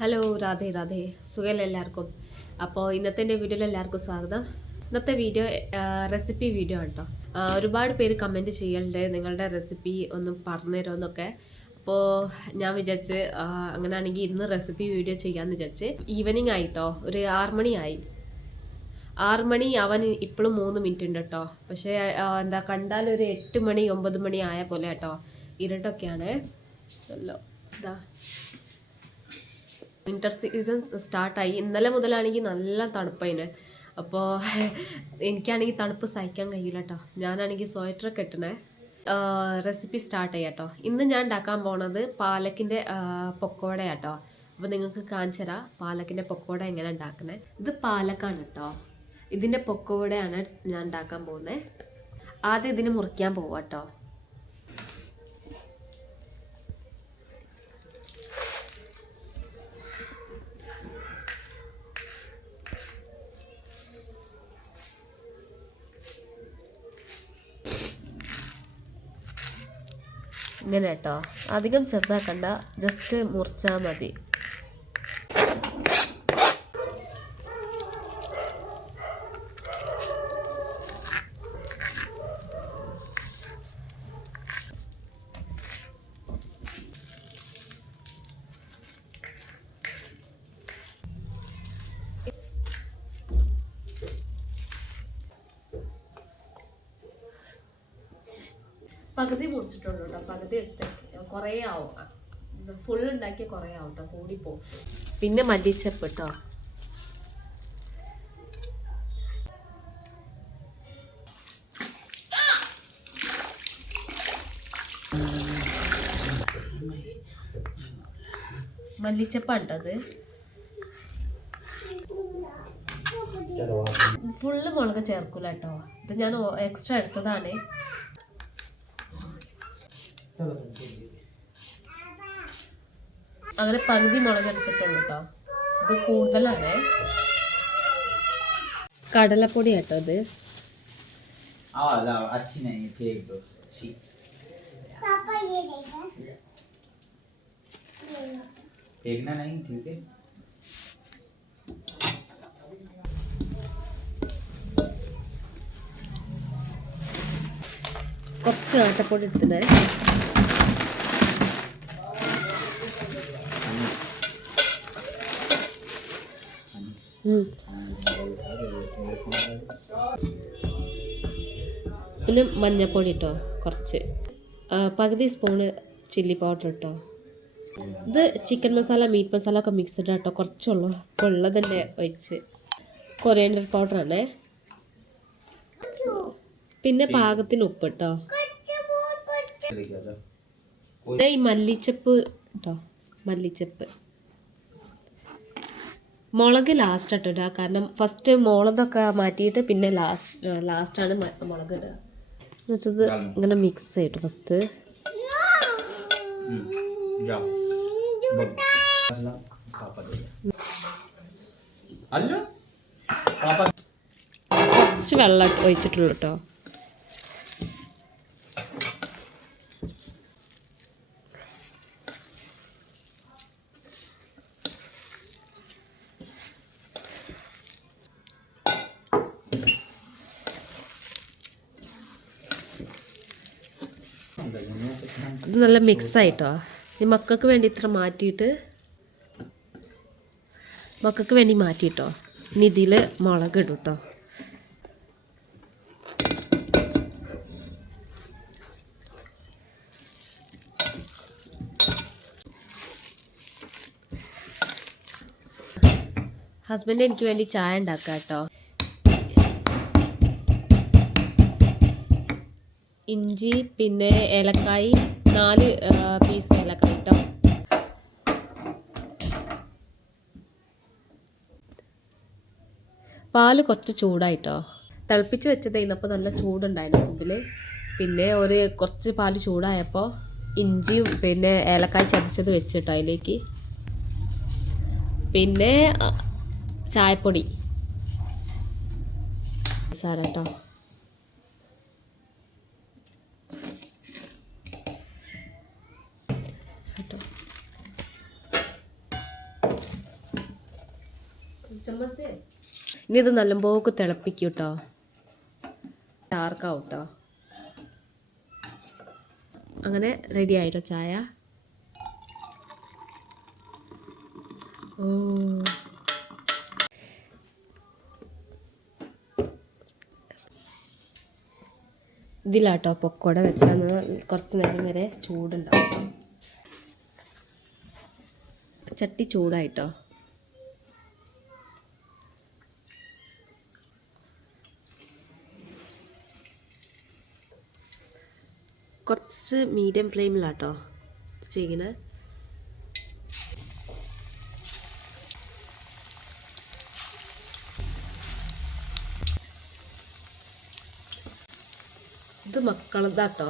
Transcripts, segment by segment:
Hello Radhe Radhe. സുഖമല്ല എല്ലാവർക്കും? അപ്പോൾ ഇന്നത്തെ എന്റെ വീഡിയോയിൽ എല്ലാവർക്കും സ്വാഗതം. ഇന്നത്തെ വീഡിയോ റെസിപ്പി വീഡിയോ ആണ് കേട്ടോ ഒരുപാട് പേര് കമന്റ് ചെയ്യലുണ്ട് നിങ്ങളുടെ റെസിപ്പി ഒന്ന് പറഞ്ഞു തരുമെന്നൊക്കെ. അപ്പോൾ ഞാൻ വിചാരിച്ച് അങ്ങനെയാണെങ്കിൽ ഇന്ന് റെസിപ്പി വീഡിയോ ചെയ്യാമെന്ന് വിചാരിച്ച് ഈവനിങ് ആയിട്ടോ ഒരു ആറ് മണിയായി ആറ് മണി അവൻ ഇപ്പോഴും മൂന്ന് മിനിറ്റ് ഉണ്ട് കേട്ടോ പക്ഷേ എന്താ കണ്ടാൽ ഒരു എട്ട് മണി ഒമ്പത് മണി ആയ പോലെ കേട്ടോ ഇരുട്ടൊക്കെയാണ്. അല്ലോ വിന്റർ സീസൺ സ്റ്റാർട്ടായി ഇന്നലെ മുതലാണെങ്കിൽ നല്ല തണുപ്പതിന് അപ്പോൾ എനിക്കാണെങ്കിൽ തണുപ്പ് സഹിക്കാൻ കഴിയില്ല കേട്ടോ ഞാനാണെങ്കിൽ സ്വയറ്റർ ഇട്ടണേ. റെസിപ്പി സ്റ്റാർട്ട് ചെയ്യാം കേട്ടോ ഇന്ന് ഞാൻ ഉണ്ടാക്കാൻ പോണത് പാലക്കിന്റെ പൊക്കോട കേട്ടോ അപ്പോൾ നിങ്ങൾക്ക് കാണിച്ചു തരാം പാലക്കിന്റെ പൊക്കോട എങ്ങനെ ഉണ്ടാക്കണേ. ഇത് പാലക്കാണ് കേട്ടോ ഇതിന്റെ പൊക്കോടയാണ് ഞാൻ ഉണ്ടാക്കാൻ പോകുന്നത് ആദ്യം ഇതിന് മുറിക്കാൻ പോവാം കേട്ടോ ഇങ്ങനെ കേട്ടോ അധികം ചെറുതാക്കണ്ട. ജസ്റ്റ് മുറിച്ചാൽ മതി. പകുതി മുറിച്ചിട്ടുള്ളൂ കേട്ടോ പകുതി എടുത്തേക്ക്. കുറേ ആവും. ഫുൾ ഉണ്ടാക്കിയ കുറേ ആവും കേട്ടോ കൂടിപ്പോവും. പിന്നെ മല്ലിച്ചപ്പ് കേട്ടോ മല്ലിച്ചപ്പാണ്ടത് ഫുള്ള് മുളക് ചേർക്കൂല കേട്ടോ ഇത് ഞാൻ എക്സ്ട്രാ എടുത്തതാണ്. അങ്ങനെ പകുതി മുളക് എടുത്തിട്ടുള്ളൂ കേട്ടോ ഇത് കൂടുതലാണ് കടലപ്പൊടി കേട്ടോ ഇത് Ah, la अच्छी नहीं है फेंक दो अच्छी फेंकना नहीं ठीक है കുറച്ച് ആട്ടപ്പൊടി എടുത്തത് പിന്നെ മഞ്ഞപ്പൊടി ഇട്ടോ കുറച്ച്. പകുതി സ്പൂണ് ചില്ലി പൗഡർ ഇട്ടോ. ഇത് ചിക്കൻ മസാല മീറ്റ് മസാല ഒക്കെ മിക്സ്ഡ് ആട്ടോ കുറച്ചുള്ളൂ. അപ്പോൾ ഉള്ളത് തന്നെ ഒഴിച്ച് കൊറിയൻഡർ പൗഡറാണേ പിന്നെ പാകത്തിന് ഉപ്പ് കേട്ടോ ഈ മല്ലിച്ചപ്പ് കേട്ടോ മല്ലിച്ചപ്പ്. മുളക് ലാസ്റ്റ് ഇട്ടിടുക കാരണം ഫസ്റ്റ് മുളകൊക്കെ മാറ്റിയിട്ട് പിന്നെ ലാസ്റ്റ് ലാസ്റ്റാണ് മുളക് ഇടുക. എന്ന് വെച്ചത് ഇങ്ങനെ മിക്സ് ചെയ്തിട്ട് ഫസ്റ്റ് കുറച്ച് വെള്ളം ഒഴിച്ചിട്ടുള്ളൂ കേട്ടോ ഇത് നല്ല മിക്സ് ആയിട്ടോ. ഈ മക്കൾക്ക് വേണ്ടി ഇത്ര മാറ്റിയിട്ട് മക്കൾക്ക് വേണ്ടി മാറ്റിയിട്ടോ ഇനി ഇതിൽ മുളക് ഇടും കേട്ടോ ഹസ്ബൻഡ് എനിക്ക് വേണ്ടി ചായ ഉണ്ടാക്കാം കേട്ടോ ഇഞ്ചി പിന്നെ ഏലക്കായി നാല് പീസ് ഏലക്ക കേട്ടോ പാൽ കുറച്ച് ചൂടായിട്ടോ? തിളപ്പിച്ച് വെച്ചതായിരുന്നു അപ്പോൾ നല്ല ചൂടുണ്ടായിരുന്നു ഇതിൽ പിന്നെ ഒരു കുറച്ച് പാൽ ചൂടായപ്പോൾ ഇഞ്ചിയും പിന്നെ ഏലക്കായ ചതച്ചത് വെച്ചിട്ടോ അതിലേക്ക്. പിന്നെ ചായപ്പൊടി. സാരം കേട്ടോ കേട്ടോ ഇനി ഇത് നല്ലമ്പോക്ക് തിളപ്പിക്കും കേട്ടോ ഡാർക്കാവും കേട്ടോ അങ്ങനെ റെഡി ആയിട്ടോ ചായ? ഓ. ഇതിലാട്ടോ പൊക്കോട വെക്കാൻ കുറച്ച് നേരം വരെ ചൂടുണ്ടാവും. ചട്ടി ചൂടായിട്ടോ. കുറച്ച് മീഡിയം ഫ്ലെയിമിലാട്ടോ ചെയ്യണേ. ഇത് മക്കളതാട്ടോ.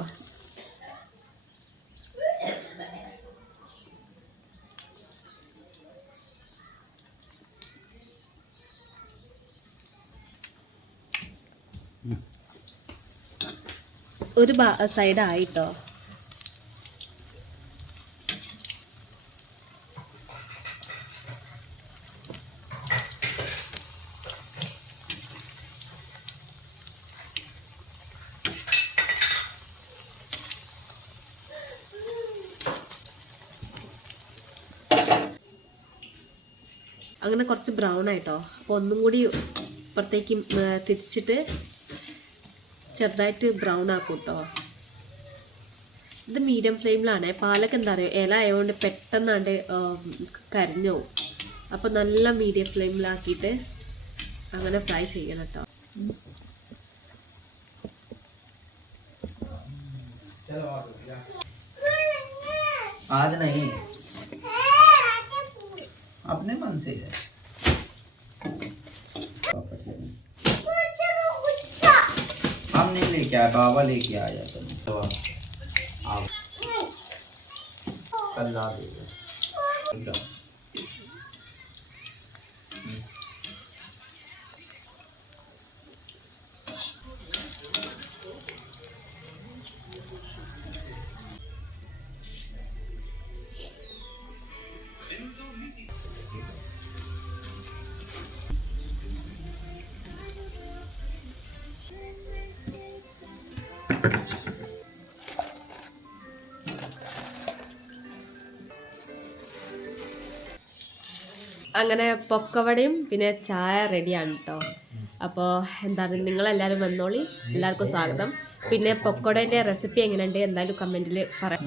ഒരു സൈഡ് ആയിട്ടോ? അങ്ങനെ കുറച്ച് ബ്രൗൺ ആയിട്ടോ. അപ്പോൾ ഒന്നും കൂടി ഇപ്പുറത്തേക്ക് തിരിച്ചിട്ട് ചെറുതായിട്ട് ബ്രൗൺ ആക്കും കേട്ടോ ഇത് മീഡിയം ഫ്ലെയിമിലാണ് പാലൊക്കെ എന്താ പറയുക ഇല ആയതുകൊണ്ട് പെട്ടെന്നാണ്ട് ഉം, കരിഞ്ഞു പോകും അപ്പോൾ നല്ല മീഡിയം ഫ്ലെയിമിലാക്കിയിട്ട് അങ്ങനെ ഫ്രൈ ചെയ്യണം കേട്ടോ आज नहीं अपने मन से है हम नहीं लेके आए बाबा लेके आया तो आप कल ला देगा അങ്ങനെ പൊക്കവടയും പിന്നെ ചായ റെഡിയാണ് കേട്ടോ അപ്പോൾ എന്താണ് നിങ്ങളെല്ലാവരും വന്നോളി. എല്ലാവർക്കും സ്വാഗതം. പിന്നെ പൊക്കോടേന്റെ റെസിപ്പി എങ്ങനെയുണ്ട് എന്തായാലും കമന്റിൽ പറയാം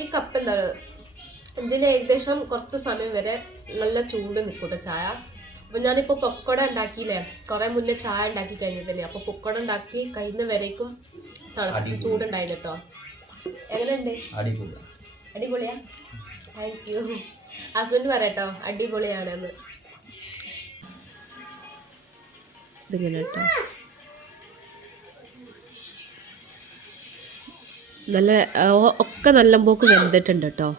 ഈ കപ്പ് എന്താണ് ഇതിൽ ഏകദേശം കുറച്ച് സമയം വരെ നല്ല ചൂട് നിൽക്കൂട്ടോ ചായ. അപ്പം ഞാനിപ്പോൾ പൊക്കട ഉണ്ടാക്കിയില്ലേ? കുറേ മുന്നേ ചായ ഉണ്ടാക്കി കഴിഞ്ഞിട്ടുണ്ട് അപ്പോൾ പൊക്കട ഉണ്ടാക്കി കഴിയുന്ന വരേക്കും തണുപ്പ്. ചൂടുണ്ടായിരുന്നു കേട്ടോ എങ്ങനെയുണ്ട്? അടിപൊളി അടിപൊളിയാ? താങ്ക് യു ഹസ്ബൻഡ് പറയട്ടോ അടിപൊളിയാണെന്ന്. ഇതിങ്ങനെ കേട്ടോ. നല്ല ഒക്കെ നല്ല പോക്ക് വെന്തിട്ടുണ്ട് കേട്ടോ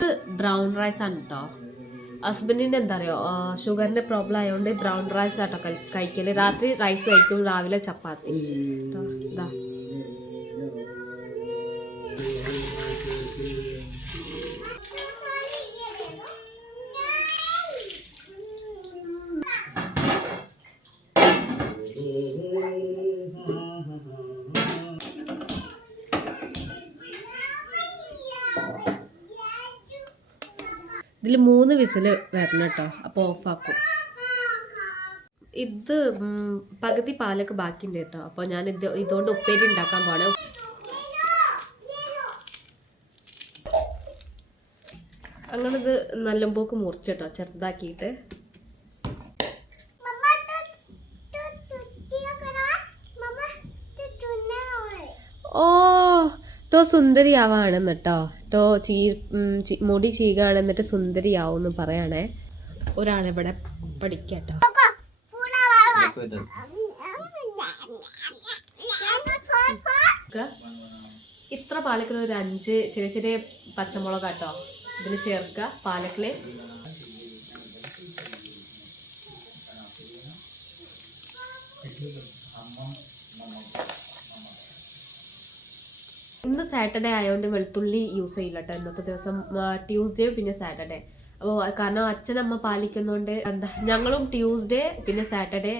ഇത് ബ്രൗൺ റൈസ് ആണ് കേട്ടോ ഹസ്ബൻഡിന് എന്താ പറയുക ഷുഗറിന്റെ പ്രോബ്ലം ആയതുകൊണ്ട് ബ്രൗൺ റൈസ് ആട്ടോ കഴി- കഴിക്കൽ. രാത്രി റൈസ് കഴിക്കും രാവിലെ ചപ്പാത്തി. ഇതാ. മൂന്ന് വിസിൽ വരണം കേട്ടോ. അപ്പോൾ ഓഫാക്കും ഇത് പകുതി പാലൊക്കെ ബാക്കിയുണ്ട് കേട്ടോ. അപ്പോൾ ഞാൻ ഇത് ഇതുകൊണ്ട് ഉപ്പേരി ഉണ്ടാക്കാൻ പോകണം അങ്ങനെ ഇത് നല്ലമ്പോക്ക് മുറിച്ചിട്ടോ ചെറുതാക്കിയിട്ട്. ടോ സുന്ദരിയാവാണെന്ന് കേട്ടോ ടോ ചീ മുടി ചീകാണെന്നിട്ട് സുന്ദരിയാവും എന്ന് പറയണേ. ഒരാളിവിടെ പഠിക്കട്ടോ. ഇത്ര പാലക്കിൽ ഒരു അഞ്ച് ചെറിയ ചെറിയ പച്ചമുളകാട്ടോ. ഇതിന് ചേർക്കുക പാലക്കിൽ ഇന്ന് സാറ്റർഡേ ആയതുകൊണ്ട് വെളുത്തുള്ളി യൂസ് ചെയ്യില്ല കേട്ടോ ഇന്നത്തെ ദിവസം. ട്യൂസ്ഡേ പിന്നെ സാറ്റർഡേ. അപ്പോൾ കാരണം അച്ഛനമ്മ പാലിക്കുന്നതുകൊണ്ട് എന്താ ഞങ്ങളും ട്യൂസ്ഡേ പിന്നെ സാറ്റർഡേ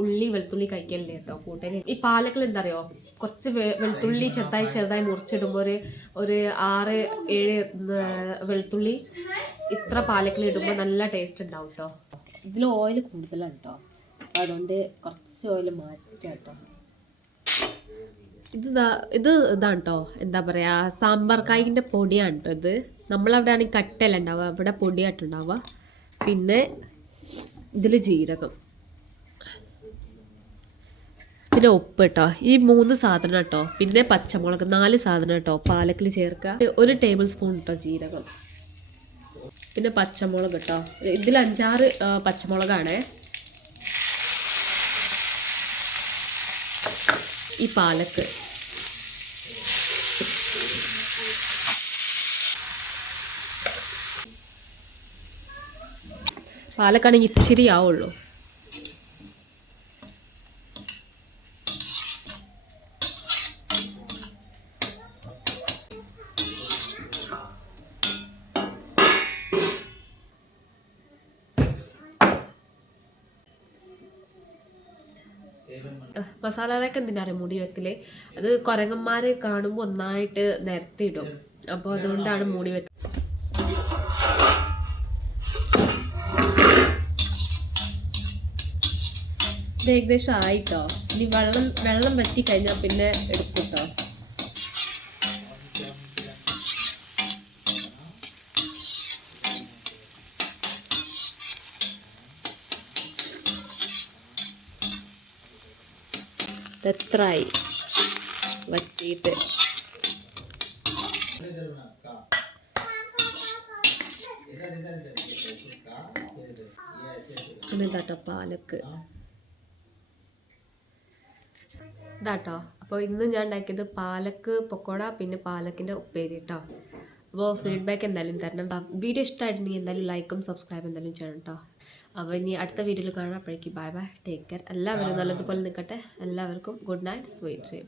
ഉള്ളി വെളുത്തുള്ളി കഴിക്കലില്ല കേട്ടോ കൂട്ടൽ ഈ പാലക്കൽ എന്താ അറിയോ കുറച്ച് വെളുത്തുള്ളി ചെറുതായി ചെറുതായി മുറിച്ചിടുമ്പോൾ ഒരു ഒരു ആറ് ഏഴ് വെളുത്തുള്ളി ഇത്ര പാലക്കൽ ഇടുമ്പോൾ നല്ല ടേസ്റ്റ് ഉണ്ടാവും കേട്ടോ ഇതിൽ ഓയിൽ കൂടുതലാണ് കേട്ടോ അതുകൊണ്ട് കുറച്ച് ഓയിൽ മാറ്റാം കേട്ടോ ഇത് ഇത് ഇതാണ് കേട്ടോ എന്താ പറയുക സാമ്പാർ കായിന്റെ പൊടിയാണ് കേട്ടോ ഇത്. നമ്മളവിടെ ആണെങ്കിൽ കട്ടല ഉണ്ടാവുക. പൊടിയായിട്ടുണ്ടാവുക പിന്നെ ഇതിൽ ജീരകം. പിന്നെ ഉപ്പ് കേട്ടോ ഈ മൂന്ന് സാധനം കേട്ടോ പിന്നെ പച്ചമുളക് നാല് സാധനം കേട്ടോ പാലക്കിൽ ചേർക്കുക. ഒരു ടേബിൾ സ്പൂൺ കേട്ടോ ജീരകം. പിന്നെ പച്ചമുളക് കേട്ടോ ഇതിൽ അഞ്ചാറ് പച്ചമുളകാണേ. ഈ പാലക്ക്. പാലക്കാണെങ്കിൽ ഇച്ചിരി ആവുള്ളൂ. മസാലകളൊക്കെ എന്തിനാ അറിയാം മുടി വെക്കൽ? അത് കുരങ്ങന്മാര് കാണുമ്പോൾ ഒന്നായിട്ട് നിരത്തിയിടും. അപ്പോൾ അതുകൊണ്ടാണ് മുടി വെക്കുന്നത് ഇത് ഏകദേശം ആയിട്ടോ? ഇനി വെള്ളം വെള്ളം വറ്റി കഴിഞ്ഞാൽ പിന്നെ എടുക്കൂട്ടോ? എത്രയായി? വറ്റിയിട്ട്. ഇതാട്ടോ പാലക്ക്. ഇതാട്ടോ. അപ്പോൾ ഇന്ന് ഞാൻ ഉണ്ടാക്കിയത് പാലക്ക് പക്കോട പിന്നെ പാലക്കിന്റെ ഉപ്പേരി കേട്ടോ അപ്പോൾ ഫീഡ്ബാക്ക് എന്തായാലും തരണം. വീഡിയോ ഇഷ്ടമായിട്ടുണ്ടെങ്കിൽ എന്തായാലും ലൈക്കും സബ്സ്ക്രൈബ് എന്തായാലും ചെയ്യണം കേട്ടോ അപ്പോൾ ഇനി അടുത്ത വീഡിയോയിൽ കാണാം. അപ്പോഴേക്കും ബൈ ബൈ ടേക്ക് കെയർ എല്ലാവരും നല്ലതുപോലെ നിൽക്കട്ടെ. എല്ലാവർക്കും ഗുഡ് നൈറ്റ് സ്വീറ്റ് ഡ്രീം